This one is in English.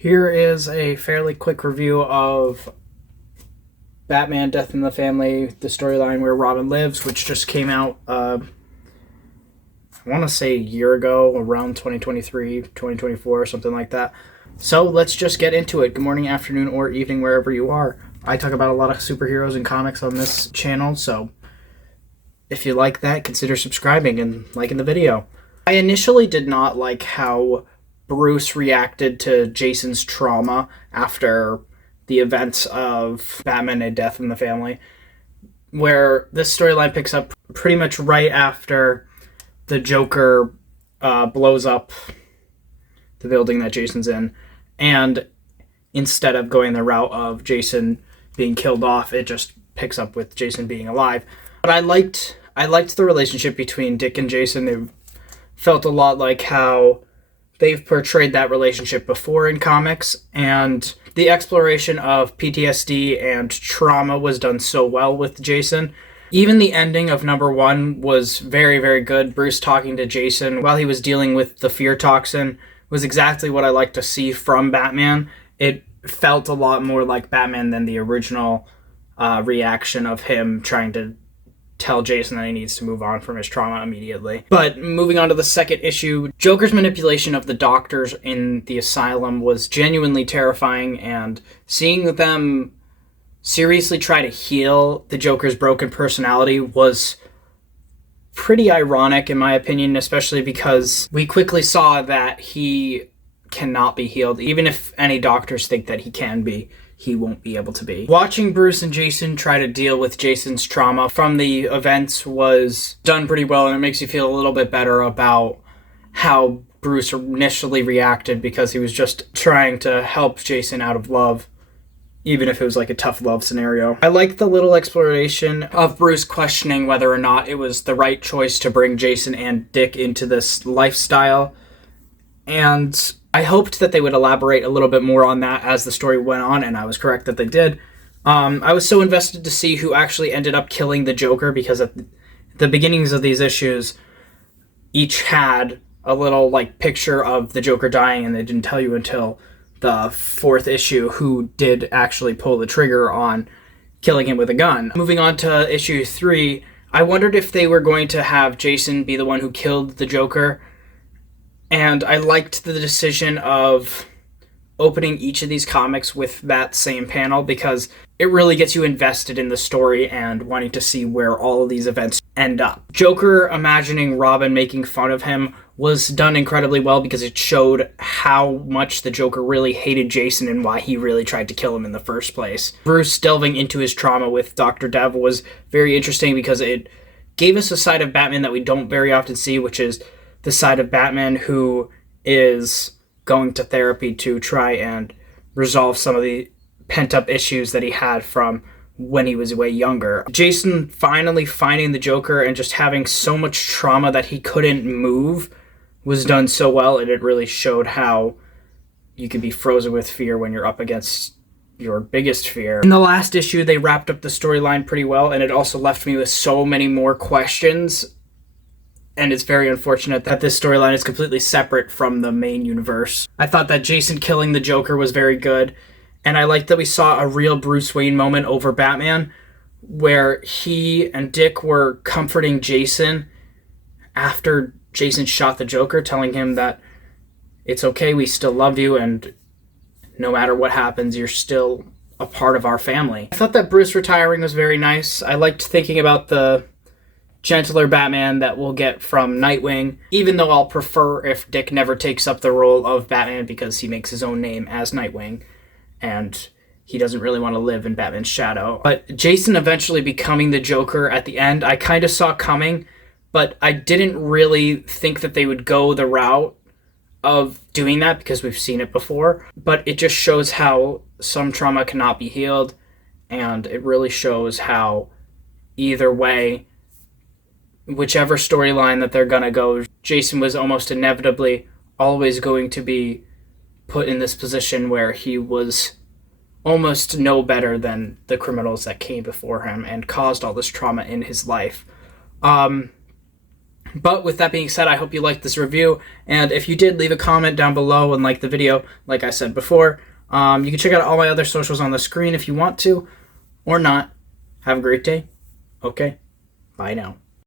Here is a fairly quick review of Batman Death in the Family, the storyline where Robin lives, which just came out, I want to say a year ago, around 2023, 2024, something like that. So let's just get into it. Good morning, afternoon, or evening, wherever you are. I talk about a lot of superheroes and comics on this channel, so if you like that, consider subscribing and liking the video. I initially did not like how Bruce reacted to Jason's trauma after the events of Batman and Death in the Family, where this storyline picks up pretty much right after the Joker blows up the building that Jason's in, and instead of going the route of Jason being killed off, it just picks up with Jason being alive. But I liked the relationship between Dick and Jason. It felt a lot like how they've portrayed that relationship before in comics, and the exploration of PTSD and trauma was done so well with Jason. Even the ending of number 1 was very, very good. Bruce talking to Jason while he was dealing with the fear toxin was exactly what I like to see from Batman. It felt a lot more like Batman than the original reaction of him trying to tell Jason that he needs to move on from his trauma immediately. But moving on to the second issue, Joker's manipulation of the doctors in the asylum was genuinely terrifying, and seeing them seriously try to heal the Joker's broken personality was pretty ironic in my opinion, especially because we quickly saw that he cannot be healed. Even if any doctors think that he can be, he won't be able to be. Watching Bruce and Jason try to deal with Jason's trauma from the events was done pretty well, and it makes you feel a little bit better about how Bruce initially reacted, because he was just trying to help Jason out of love, even if it was like a tough love scenario. I like the little exploration of Bruce questioning whether or not it was the right choice to bring Jason and Dick into this lifestyle, and I hoped that they would elaborate a little bit more on that as the story went on, and I was correct that they did. I was so invested to see who actually ended up killing the Joker, because at the beginnings of these issues, each had a little picture of the Joker dying, and they didn't tell you until the 4th issue who did actually pull the trigger on killing him with a gun. Moving on to issue 3, I wondered if they were going to have Jason be the one who killed the Joker, and I liked the decision of opening each of these comics with that same panel, because it really gets you invested in the story and wanting to see where all of these events end up. Joker imagining Robin making fun of him was done incredibly well, because it showed how much the Joker really hated Jason and why he really tried to kill him in the first place. Bruce delving into his trauma with Dr. Dev was very interesting, because it gave us a side of Batman that we don't very often see, which is the side of Batman who is going to therapy to try and resolve some of the pent-up issues that he had from when he was way younger. Jason finally finding the Joker and just having so much trauma that he couldn't move was done so well, and it really showed how you could be frozen with fear when you're up against your biggest fear. In the last issue, they wrapped up the storyline pretty well, and it also left me with so many more questions. And it's very unfortunate that this storyline is completely separate from the main universe. I thought that Jason killing the Joker was very good, and I liked that we saw a real Bruce Wayne moment over Batman, where he and Dick were comforting Jason after Jason shot the Joker, telling him that it's okay, we still love you, and no matter what happens, you're still a part of our family. I thought that Bruce retiring was very nice. I liked thinking about the gentler Batman that we'll get from Nightwing, even though I'll prefer if Dick never takes up the role of Batman, because he makes his own name as Nightwing, and he doesn't really want to live in Batman's shadow. But Jason eventually becoming the Joker at the end, I kind of saw coming, but I didn't really think that they would go the route of doing that, because we've seen it before. But it just shows how some trauma cannot be healed, and it really shows how either way, whichever storyline that they're gonna go, Jason was almost inevitably always going to be put in this position where he was almost no better than the criminals that came before him and caused all this trauma in his life. But with that being said, I hope you liked this review, and if you did, leave a comment down below and like the video, like I said before. You can check out all my other socials on the screen if you want to, or not. Have a great day. Okay, bye now.